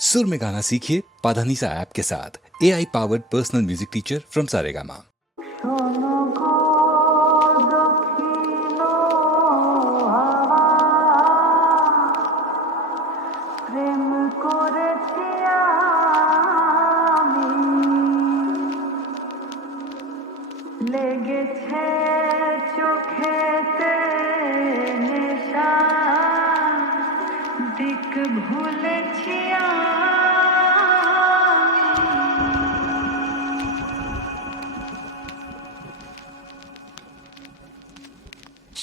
सुर में गाना सीखिए पाधानीसा ऐप के साथ। AI powered personal music teacher from Saregama. লেগেছে চোখেতে নেশা, দিক ভুলেছি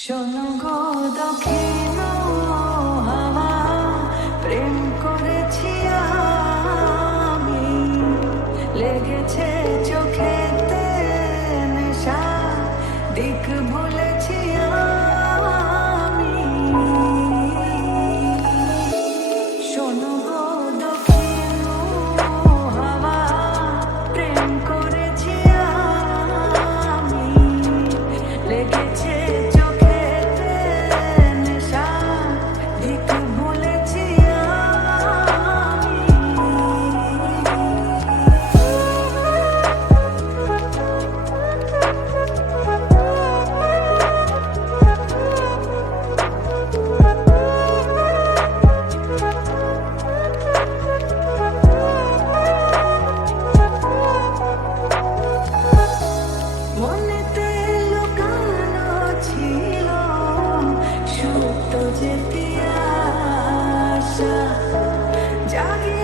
শোনো গো দক্ষিণ হাওয়া, প্রেম করেছি আমি, লেগেছে চোখেতে নেশা, দিক ভুলেছি আমি। শোনো গো দক্ষিণ হাওয়া, প্রেম করেছি আমি, লেগেছে চোখেতে নেশা, দিক ভুলেছি মনেতে লুকানো ছিল সুপ্ত যে তিয়াসা, জাগিয়ে